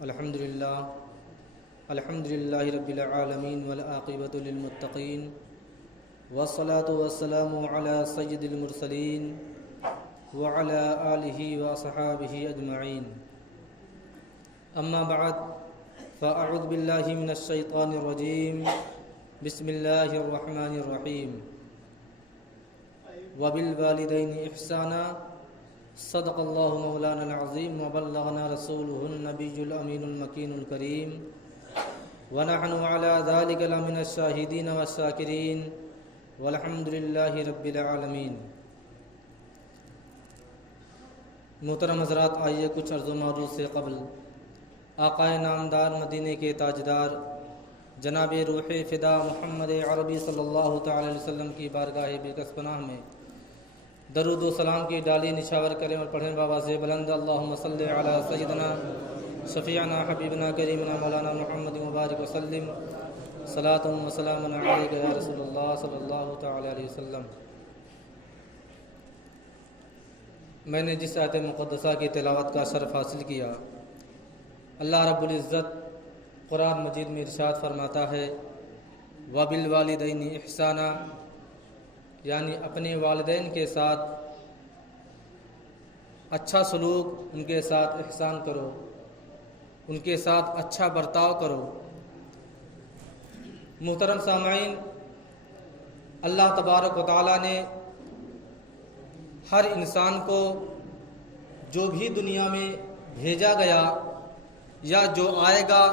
الحمدللہ رب العالمین والعاقبۃ للمتقین والصلاة والسلام علی سید المرسلین وعلی آلہ واصحابہ اجمعین اما بعد فاعوذ باللہ من الشیطان الرجیم بسم اللہ الرحمن الرحیم وبالوالدین احسانا صدق اللہ مولانا العظیم وبلغنا رسولہ النبی الامین المکین الکریم ونحن على ذلك لمن الشاہدین والشاکرین والحمد للہ رب العالمین۔ محترم حضرات، آئیے کچھ عرض و معروض سے قبل آقائے نامدار مدینے کے تاجدار جناب روح فدا محمد عربی صلی اللہ تعالی علیہ وسلم کی بارگاہ بےکس پناہ میں درود و سلام کی ڈالی نشاور کریں اور پڑھیں بابا سے بلند اللہم صلی علی سیدنا شفیعنا حبیبنا کریمنا مولانا محمد مبارک وسلم صلاۃ و سلام علیک یا رسول اللہ صلی اللہ تعالی علیہ وسلم۔ میں نے جس آیت مقدسہ کی تلاوت کا شرف حاصل کیا، اللہ رب العزت قرآن مجید میں ارشاد فرماتا ہے وَبِالْوَالِدَيْنِ احسانا، یعنی اپنے والدین کے ساتھ اچھا سلوک، ان کے ساتھ احسان کرو، ان کے ساتھ اچھا برتاؤ کرو۔ محترم سامعین، اللہ تبارک و تعالیٰ نے ہر انسان کو جو بھی دنیا میں بھیجا گیا یا جو آئے گا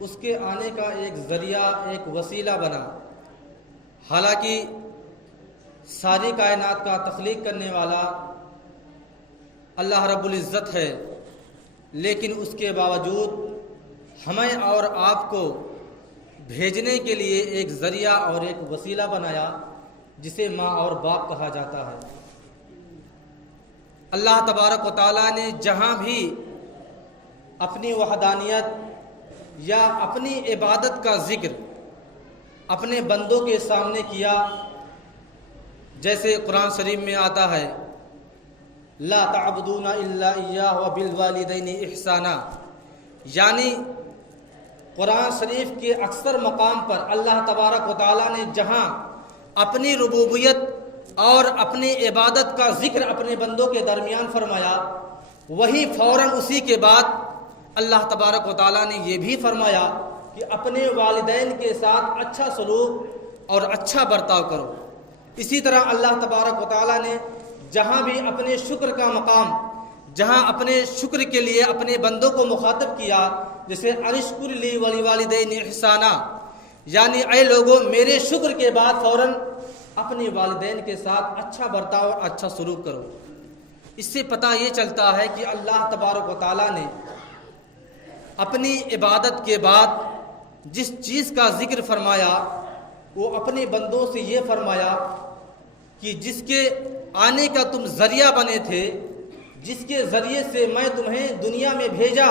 اس کے آنے کا ایک ذریعہ، ایک وسیلہ بنا۔ حالانکہ ساری کائنات کا تخلیق کرنے والا اللہ رب العزت ہے، لیکن اس کے باوجود ہمیں اور آپ کو بھیجنے کے لیے ایک ذریعہ اور ایک وسیلہ بنایا جسے ماں اور باپ کہا جاتا ہے۔ اللہ تبارک و تعالیٰ نے جہاں بھی اپنی وحدانیت یا اپنی عبادت کا ذکر اپنے بندوں کے سامنے کیا، جیسے قرآن شریف میں آتا ہے لا تعبدون الا اياه وبالوالدین احسانا، یعنی قرآن شریف کے اکثر مقام پر اللہ تبارک و تعالیٰ نے جہاں اپنی ربوبیت اور اپنی عبادت کا ذکر اپنے بندوں کے درمیان فرمایا، وہی فوراً اسی کے بعد اللہ تبارک و تعالیٰ نے یہ بھی فرمایا کہ اپنے والدین کے ساتھ اچھا سلوک اور اچھا برتاؤ کرو۔ اسی طرح اللہ تبارک و تعالیٰ نے جہاں بھی اپنے شکر کا مقام، جہاں اپنے شکر کے لیے اپنے بندوں کو مخاطب کیا، جیسے انشکر لی ولوالدین احسانا، یعنی اے لوگوں میرے شکر کے بعد فوراً اپنے والدین کے ساتھ اچھا برتاؤ اور اچھا سلوک کرو۔ اس سے پتہ یہ چلتا ہے کہ اللہ تبارک و تعالیٰ نے اپنی عبادت کے بعد جس چیز کا ذکر فرمایا وہ اپنے بندوں سے یہ فرمایا کہ جس کے آنے کا تم ذریعہ بنے تھے، جس کے ذریعے سے میں تمہیں دنیا میں بھیجا،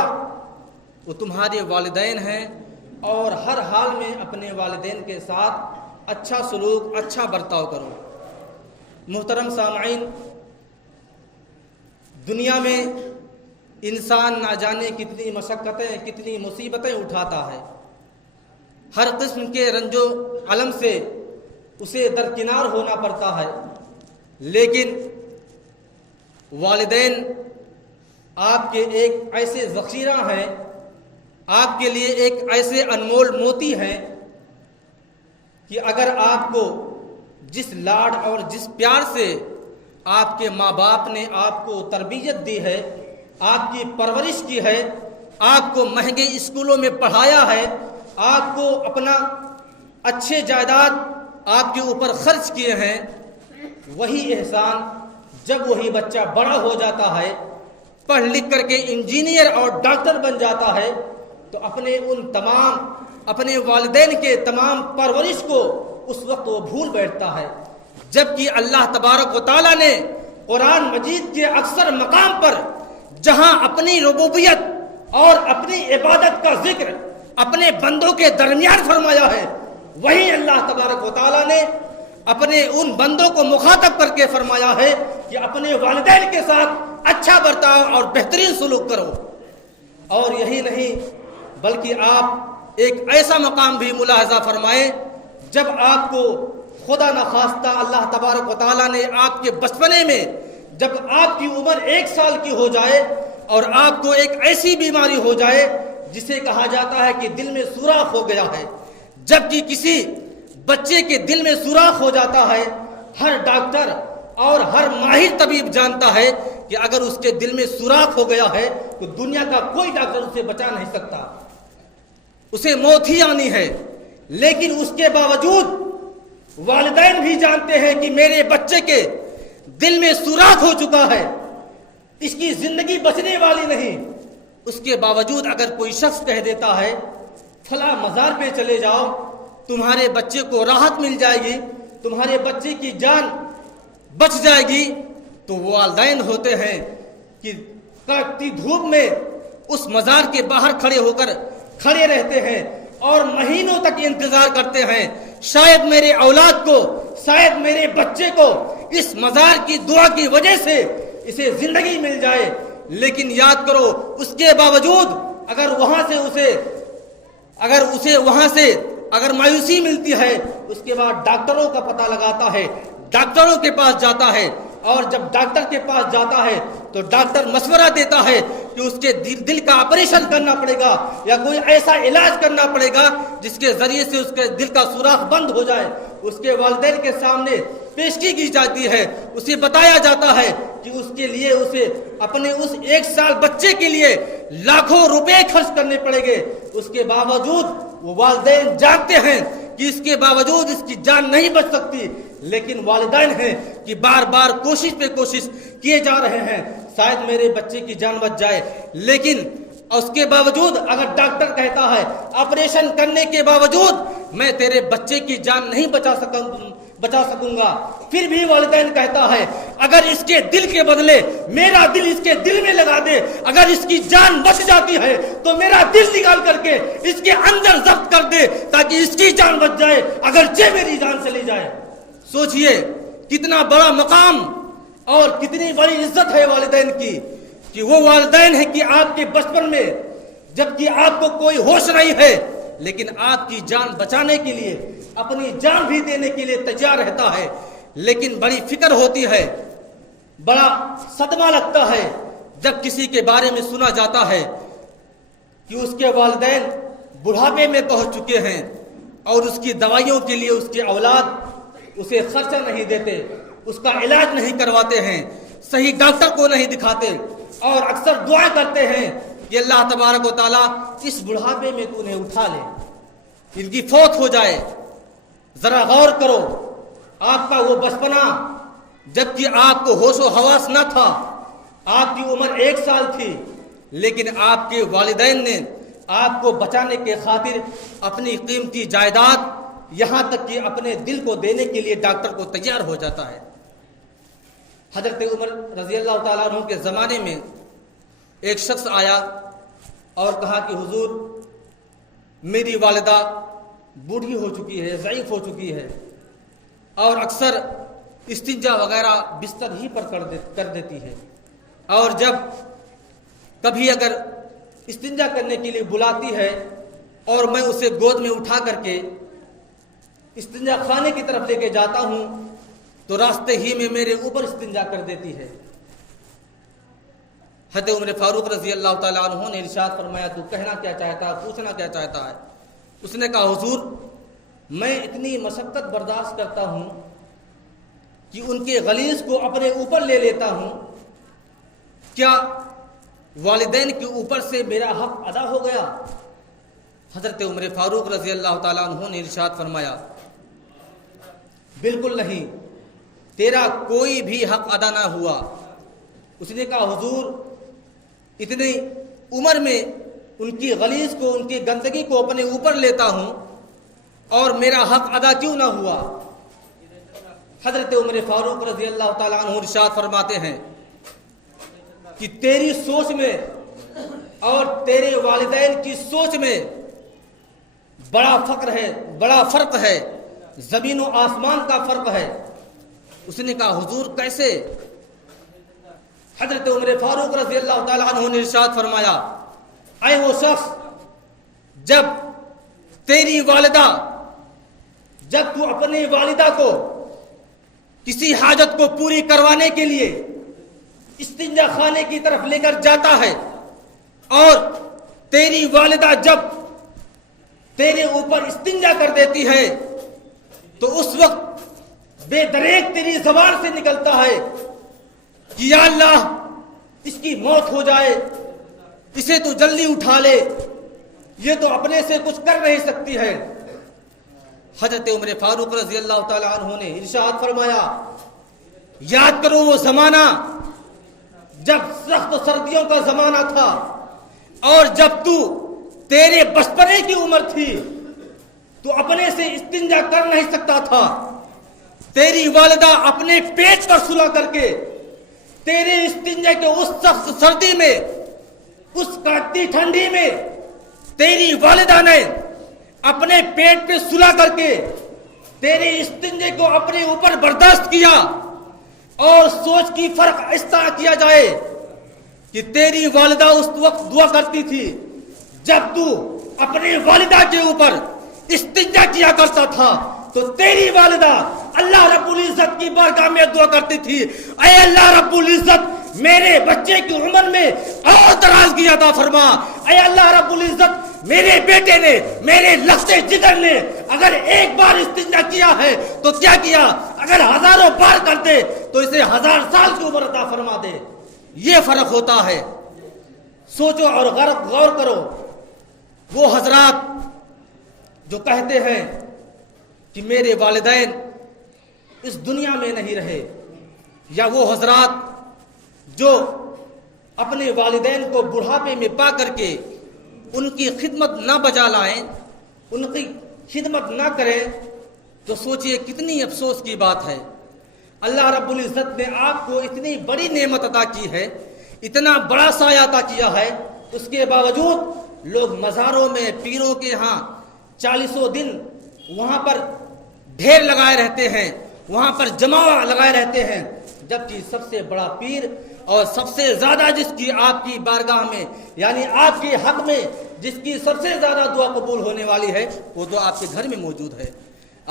وہ تمہارے والدین ہیں، اور ہر حال میں اپنے والدین کے ساتھ اچھا سلوک، اچھا برتاؤ کرو۔ محترم سامعین، دنیا میں انسان نہ جانے کتنی مشقتیں، کتنی مصیبتیں اٹھاتا ہے، ہر قسم کے رنج و الم سے اسے درکنار ہونا پڑتا ہے، لیکن والدین آپ کے ایک ایسے ذخیرہ ہیں، آپ کے لیے ایک ایسے انمول موتی ہیں کہ اگر آپ کو جس لاڈ اور جس پیار سے آپ کے ماں باپ نے آپ کو تربیت دی ہے، آپ کی پرورش کی ہے، آپ کو مہنگے اسکولوں میں پڑھایا ہے، آپ کو اپنا اچھے جائیداد آپ کے اوپر خرچ کیے ہیں، وہی احسان جب وہی بچہ بڑا ہو جاتا ہے، پڑھ لکھ کر کے انجینئر اور ڈاکٹر بن جاتا ہے، تو اپنے والدین کے تمام پرورش کو اس وقت وہ بھول بیٹھتا ہے۔ جبکہ اللہ تبارک و تعالیٰ نے قرآن مجید کے اکثر مقام پر جہاں اپنی ربوبیت اور اپنی عبادت کا ذکر اپنے بندوں کے درمیان فرمایا ہے، وہیں اللہ تبارک و تعالیٰ نے اپنے ان بندوں کو مخاطب کر کے فرمایا ہے کہ اپنے والدین کے ساتھ اچھا برتاؤ اور بہترین سلوک کرو۔ اور یہی نہیں بلکہ آپ ایک ایسا مقام بھی ملاحظہ فرمائیں جب آپ کو خدا نخواستہ اللہ تبارک و تعالیٰ نے آپ کے بچپنے میں جب آپ کی عمر 1 سال کی ہو جائے اور آپ کو ایک ایسی بیماری ہو جائے جسے کہا جاتا ہے کہ دل میں سوراخ ہو گیا ہے، جبکہ کسی بچے کے دل میں سوراخ ہو جاتا ہے، ہر ڈاکٹر اور ہر ماہر طبیب جانتا ہے کہ اگر اس کے دل میں سوراخ ہو گیا ہے تو دنیا کا کوئی ڈاکٹر اسے بچا نہیں سکتا، اسے موت ہی آنی ہے۔ لیکن اس کے باوجود والدین بھی جانتے ہیں کہ میرے بچے کے دل میں سوراخ ہو چکا ہے، اس کی زندگی بچنے والی نہیں، اس کے باوجود اگر کوئی شخص کہہ دیتا ہے فلاں مزار پہ چلے جاؤ، تمہارے بچے کو راحت مل جائے گی، تمہارے بچے کی جان بچ جائے گی، تو والدین ہوتے ہیں کہ کڑکتی دھوپ میں اس مزار کے باہر کھڑے رہتے ہیں اور مہینوں تک انتظار کرتے ہیں، شاید میرے اولاد کو، شاید میرے بچے کو اس مزار کی دعا کی وجہ سے اسے زندگی مل جائے۔ لیکن یاد کرو اس کے باوجود اگر مایوسی ملتی ہے، اس کے بعد ڈاکٹروں کا پتہ لگاتا ہے، ڈاکٹروں کے پاس جاتا ہے، اور جب ڈاکٹر کے پاس جاتا ہے تو ڈاکٹر مشورہ دیتا ہے کہ اس کے دل کا آپریشن کرنا پڑے گا یا کوئی ایسا علاج کرنا پڑے گا جس کے ذریعے سے اس کے دل کا سوراخ بند ہو جائے۔ اس کے والدین کے سامنے پیشگی کی جاتی ہے، اسے بتایا جاتا ہے کہ اس کے لیے اسے اپنے اس 1 سال بچے کے لیے لاکھوں روپے خرچ کرنے پڑیں گے۔ اس کے باوجود وہ والدین جانتے ہیں کہ اس کے باوجود اس کی جان نہیں بچ سکتی، لیکن والدین ہیں کہ بار بار کوشش پہ کوشش کیے جا رہے ہیں شاید میرے بچے کی جان بچ جائے۔ لیکن اس کے باوجود اگر ڈاکٹر کہتا ہے آپریشن کرنے کے باوجود میں تیرے بچے کی جان نہیں بچا سکوں گا، پھر بھی والدین کہتا ہے اگر اس کے دل کے بدلے میرا دل اس کے دل میں لگا دے، اگر اس کی جان بچ جاتی ہے تو میرا دل نکال کر کے اس کے اندر ضبط کر دے تاکہ اس کی جان بچ جائے اگرچہ میری جان چلی جائے۔ سوچئے کتنا بڑا مقام اور کتنی بڑی عزت ہے والدین کی، کہ وہ والدین ہیں کہ آپ کے بچپن میں جبکہ آپ کو کوئی ہوش نہیں ہے لیکن آپ کی جان بچانے کے لیے اپنی جان بھی دینے کے لیے تیار رہتا ہے۔ لیکن بڑی فکر ہوتی ہے، بڑا صدمہ لگتا ہے جب کسی کے بارے میں سنا جاتا ہے کہ اس کے والدین بڑھاپے میں پہنچ چکے ہیں اور اس کی دوائیوں کے لیے اس کے اولاد اسے خرچہ نہیں دیتے، اس کا علاج نہیں کرواتے ہیں، صحیح ڈاکٹر کو نہیں دکھاتے، اور اکثر دعا کرتے ہیں کہ اللہ تبارک و تعالیٰ اس بڑھاپے میں تو انہیں اٹھا لے، ان کی فوت ہو جائے۔ ذرا غور کرو، آپ کا وہ بچپنا جبکہ آپ کو ہوش و حواس نہ تھا، آپ کی عمر 1 سال تھی، لیکن آپ کے والدین نے آپ کو بچانے کے خاطر اپنی قیمتی جائیداد یہاں تک کہ اپنے دل کو دینے کے لیے ڈاکٹر کو تیار ہو جاتا ہے۔ حضرت عمر رضی اللہ تعالیٰ عنہ کے زمانے میں ایک شخص آیا اور کہا کہ حضور میری والدہ بوڑھی ہو چکی ہے، ضعیف ہو چکی ہے، اور اکثر استنجا وغیرہ بستر ہی پر کر دیتی ہے، اور جب کبھی اگر استنجا کرنے کے لیے بلاتی ہے اور میں اسے گود میں اٹھا کر کے استنجا خانے کی طرف لے کے جاتا ہوں تو راستے ہی میں میرے اوپر استنجا کر دیتی ہے۔ حضرت عمر فاروق رضی اللہ تعالیٰ عنہ نے ارشاد فرمایا تو کہنا کیا چاہتا ہے، پوچھنا کیا چاہتا ہے؟ اس نے کہا حضور میں اتنی مشقت برداشت کرتا ہوں کہ ان کے غلیظ کو اپنے اوپر لے لیتا ہوں، کیا والدین کے اوپر سے میرا حق ادا ہو گیا؟ حضرت عمر فاروق رضی اللہ تعالیٰ عنہ نے ارشاد فرمایا بالکل نہیں، تیرا کوئی بھی حق ادا نہ ہوا۔ اس نے کہا حضور اتنی عمر میں ان کی غلیظ کو، ان کی گندگی کو اپنے اوپر لیتا ہوں اور میرا حق ادا کیوں نہ ہوا؟ حضرت عمر فاروق رضی اللہ تعالیٰ عنہ ارشاد فرماتے ہیں کہ تیری سوچ میں اور تیرے والدین کی سوچ میں بڑا فرق ہے، زمین و آسمان کا فرق ہے۔ اس نے کہا حضور کیسے؟ حضرت عمر فاروق رضی اللہ تعالیٰ عنہ نے ارشاد فرمایا اے وہ شخص جب تیری والدہ، جب تو اپنی والدہ کو کسی حاجت کو پوری کروانے کے لیے استنجا خانے کی طرف لے کر جاتا ہے اور تیری والدہ جب تیرے اوپر استنجا کر دیتی ہے تو اس وقت بے دریغ تیری زبان سے نکلتا ہے کہ یا اللہ اس کی موت ہو جائے، اسے تو جلدی اٹھا لے، یہ تو اپنے سے کچھ کر نہیں سکتی ہے۔ حضرت عمر فاروق رضی اللہ تعالی عنہ نے ارشاد فرمایا، یاد کرو وہ زمانہ جب سخت سردیوں کا زمانہ تھا اور جب تو تیرے بچپنے کی عمر تھی، تو اپنے سے استنجا کر نہیں سکتا تھا، تیری والدہ اپنے پیٹ پر سلا کر کے تیرے استنجا کے اس سخت سردی میں، اس کڑکتی ٹھنڈی میں تیری والدہ نے اپنے پیٹ پہ سلا کر کے تیرے استنجے کو اپنے اوپر برداشت کیا۔ اور سوچ کی فرق اس طرح کیا جائے کہ تیری والدہ اس وقت دعا کرتی تھی جب تو اپنی والدہ کے اوپر استنجا کیا کرتا تھا تو تیری والدہ اللہ رب العزت کی بارگاہ میں دعا کرتی تھی، اے اللہ رب العزت میرے بچے کی عمر میں اور درازگی عطا فرما، اے اللہ رب العزت میرے بیٹے نے، میرے لختے جگر نے اگر ایک بار استنجا کیا ہے تو کیا کیا، اگر ہزاروں بار کر دے تو اسے 1000 سال کی عمر عطا فرما دے۔ یہ فرق ہوتا ہے۔ سوچو اور غور کرو، وہ حضرات جو کہتے ہیں کہ میرے والدین اس دنیا میں نہیں رہے، یا وہ حضرات جو اپنے والدین کو بڑھاپے میں پا کر کے ان کی خدمت نہ بجا لائیں، ان کی خدمت نہ کریں، تو سوچئے کتنی افسوس کی بات ہے۔ اللہ رب العزت نے آپ کو اتنی بڑی نعمت عطا کی ہے، اتنا بڑا سایہ عطا کیا ہے، اس کے باوجود لوگ مزاروں میں پیروں کے ہاں 40 دن وہاں پر ڈھیر لگائے رہتے ہیں، وہاں پر جمع لگائے رہتے ہیں، جبکہ سب سے بڑا پیر اور سب سے زیادہ جس کی آپ کی بارگاہ میں، یعنی آپ کے حق میں جس کی سب سے زیادہ دعا قبول ہونے والی ہے، وہ تو آپ کے گھر میں موجود ہے۔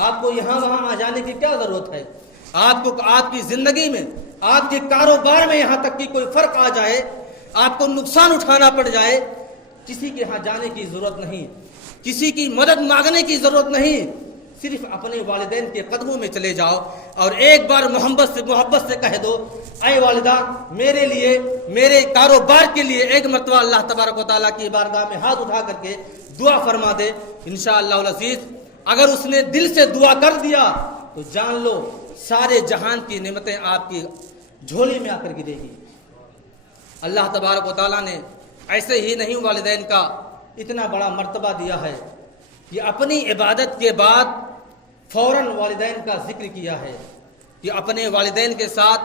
آپ کو یہاں وہاں آ جانے کی کیا ضرورت ہے؟ آپ کو آپ کی زندگی میں، آپ کے کاروبار میں یہاں تک کہ کوئی فرق آ جائے، آپ کو نقصان اٹھانا پڑ جائے، کسی کے یہاں جانے کی ضرورت نہیں، کسی کی مدد مانگنے کی ضرورت نہیں، صرف اپنے والدین کے قدموں میں چلے جاؤ اور ایک بار محبت سے کہہ دو، اے والدہ میرے لیے، میرے کاروبار کے لیے ایک مرتبہ اللہ تبارک و تعالیٰ کی بارگاہ میں ہاتھ اٹھا کر کے دعا فرما دے۔ انشاءاللہ العزیز اگر اس نے دل سے دعا کر دیا تو جان لو سارے جہان کی نعمتیں آپ کی جھولی میں آ کر گرے گی۔ اللہ تبارک و تعالیٰ نے ایسے ہی نہیں والدین کا اتنا بڑا مرتبہ دیا ہے کہ اپنی عبادت کے بعد فوراً والدین کا ذکر کیا ہے کہ اپنے والدین کے ساتھ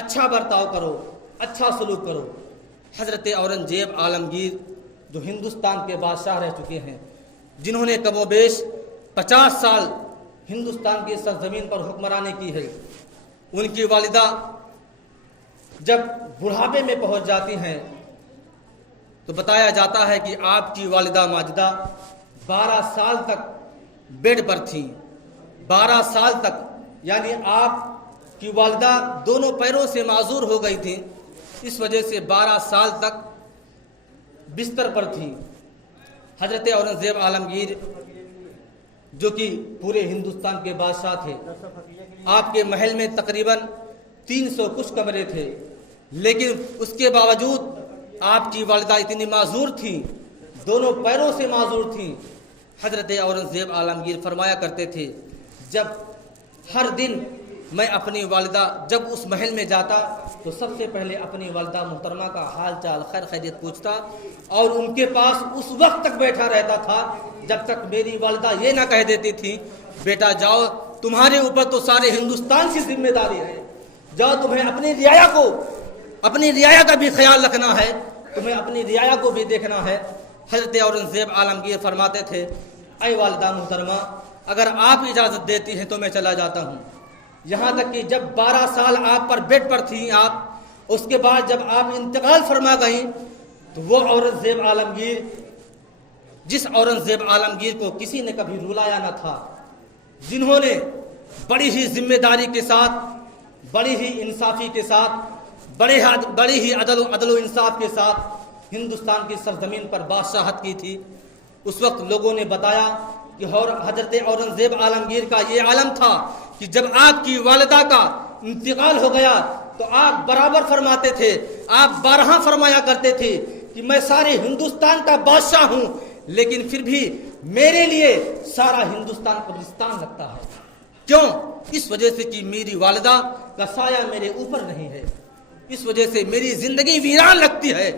اچھا برتاؤ کرو، اچھا سلوک کرو۔ حضرت اورنگزیب عالمگیر جو ہندوستان کے بادشاہ رہ چکے ہیں، جنہوں نے کم و بیش 50 سال ہندوستان کی سرزمین پر حکمرانی کی ہے، ان کی والدہ جب بڑھاپے میں پہنچ جاتی ہیں تو بتایا جاتا ہے کہ آپ کی والدہ ماجدہ 12 سال تک بیڈ پر تھیں، 12 سال تک، یعنی آپ کی والدہ دونوں پیروں سے معذور ہو گئی تھیں، اس وجہ سے 12 سال تک بستر پر تھیں۔ حضرت اورنگزیب عالمگیر جو کہ پورے ہندوستان کے بادشاہ تھے، آپ کے محل میں تقریباً 300 کچھ کمرے تھے، لیکن اس کے باوجود آپ کی والدہ اتنی معذور تھیں، دونوں پیروں سے معذور تھیں۔ حضرت اورنگزیب عالمگیر فرمایا کرتے تھے، جب ہر دن میں اپنی والدہ جب اس محل میں جاتا تو سب سے پہلے اپنی والدہ محترمہ کا حال چال خیر خیریت پوچھتا اور ان کے پاس اس وقت تک بیٹھا رہتا تھا جب تک میری والدہ یہ نہ کہہ دیتی تھی، بیٹا جاؤ، تمہارے اوپر تو سارے ہندوستان کی ذمہ داری ہے، جاؤ، تمہیں اپنی رعایا کا بھی خیال رکھنا ہے، تمہیں اپنی رعایا کو بھی دیکھنا ہے۔ حضرت اورنگزیب عالمگیر فرماتے تھے، اے والدہ محترمہ، اگر آپ اجازت دیتی ہیں تو میں چلا جاتا ہوں۔ یہاں تک کہ جب 12 سال آپ پر بیڈ پر تھیں آپ، اس کے بعد جب آپ انتقال فرما گئیں تو وہ اورنگزیب عالمگیر، جس اورنگزیب عالمگیر کو کسی نے کبھی رلایا نہ تھا، جنہوں نے بڑی ہی ذمہ داری کے ساتھ، بڑی ہی انصافی کے ساتھ، بڑی ہی عدل و انصاف کے ساتھ ہندوستان کی سرزمین پر بادشاہت کی تھی، اس وقت لوگوں نے بتایا کہ حضرت اورنگزیب عالمگیر کا یہ عالم تھا کہ جب آپ کی والدہ کا انتقال ہو گیا تو آپ برابر فرماتے تھے، آپ بارہا فرمایا کرتے تھے کہ میں سارے ہندوستان کا بادشاہ ہوں، لیکن پھر بھی میرے لیے سارا ہندوستان قبرستان لگتا ہے۔ کیوں؟ اس وجہ سے کہ میری والدہ کا سایہ میرے اوپر نہیں ہے، اس وجہ سے میری زندگی ویران لگتی ہے،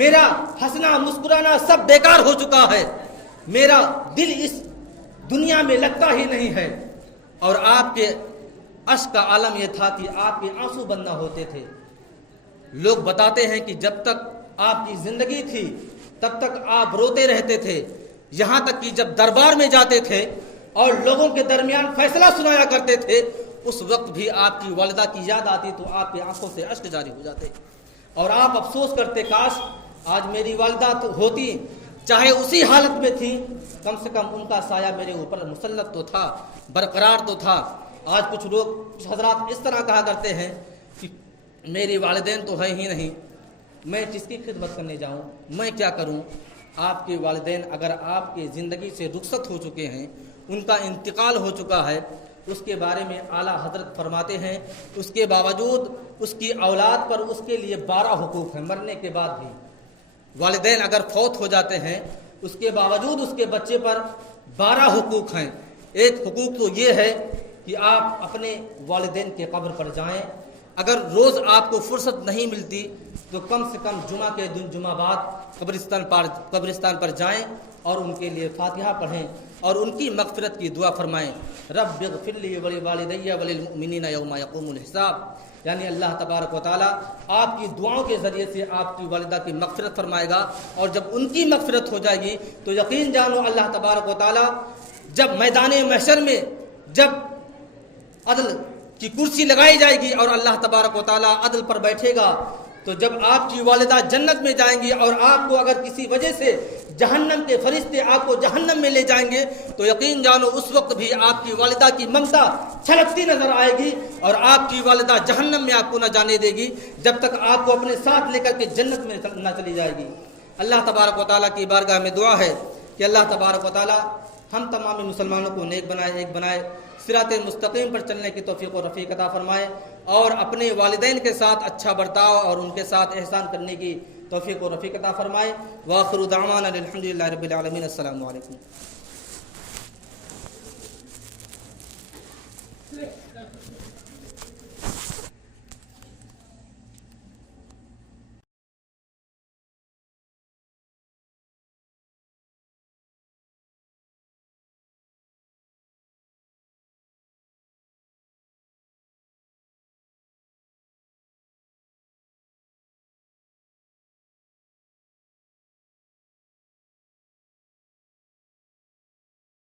میرا ہنسنا مسکرانا سب بیکار ہو چکا ہے، میرا دل اس دنیا میں لگتا ہی نہیں ہے۔ اور آپ کے اشک کا عالم یہ تھا کہ آپ کے آنسو بند نہ ہوتے تھے۔ لوگ بتاتے ہیں کہ جب تک آپ کی زندگی تھی تب تک آپ روتے رہتے تھے، یہاں تک کہ جب دربار میں جاتے تھے اور لوگوں کے درمیان فیصلہ سنایا کرتے تھے، اس وقت بھی آپ کی والدہ کی یاد آتی تو آپ کی آنکھوں سے اشک جاری ہو جاتے اور آپ افسوس کرتے، کاش آج میری والدہ تو ہوتی، چاہے اسی حالت میں تھی، کم سے کم ان کا سایہ میرے اوپر مسلط تو تھا، برقرار تو تھا۔ آج کچھ لوگ، کچھ حضرات اس طرح کہا کرتے ہیں کہ میری والدین تو ہے ہی نہیں، میں کس کی خدمت کرنے جاؤں، میں کیا کروں۔ آپ کے والدین اگر آپ کی زندگی سے رخصت ہو چکے ہیں، ان کا انتقال ہو چکا ہے، اس کے بارے میں اعلیٰ حضرت فرماتے ہیں اس کے باوجود اس کی اولاد پر اس کے لیے 12 حقوق ہیں، مرنے کے بعد بھی والدین اگر فوت ہو جاتے ہیں اس کے باوجود اس کے بچے پر 12 حقوق ہیں۔ ایک حقوق تو یہ ہے کہ آپ اپنے والدین کے قبر پر جائیں، اگر روز آپ کو فرصت نہیں ملتی تو کم سے کم جمعہ کے دن جمعہ بعد قبرستان پر جائیں اور ان کے لیے فاتحہ پڑھیں اور ان کی مغفرت کی دعا فرمائیں، رب اغفر لی ولوالدی وللمؤمنین یوم یقوم الحساب، یعنی اللہ تبارک و تعالیٰ آپ کی دعاؤں کے ذریعے سے آپ کی والدہ کی مغفرت فرمائے گا، اور جب ان کی مغفرت ہو جائے گی تو یقین جانو اللہ تبارک و تعالیٰ جب میدان محشر میں جب عدل کی کرسی لگائی جائے گی اور اللہ تبارک و تعالیٰ عدل پر بیٹھے گا، تو جب آپ کی والدہ جنت میں جائیں گی اور آپ کو اگر کسی وجہ سے جہنم کے فرشتے آپ کو جہنم میں لے جائیں گے تو یقین جانو اس وقت بھی آپ کی والدہ کی ممتا چھلکتی نظر آئے گی اور آپ کی والدہ جہنم میں آپ کو نہ جانے دے گی جب تک آپ کو اپنے ساتھ لے کر کے جنت میں نہ چلی جائے گی۔ اللہ تبارک و تعالیٰ کی بارگاہ میں دعا ہے کہ اللہ تبارک و تعالیٰ ہم تمام مسلمانوں کو نیک بنائے، ایک بنائے، صراط مستقیم پر چلنے کی توفیق و رفیق عطا فرمائے، اور اپنے والدین کے ساتھ اچھا برتاؤ اور ان کے ساتھ احسان کرنے کی توفیق و رفیق عطا فرمائے۔ وآخر دعوانا الحمدللہ رب العالمین، السلام علیکم۔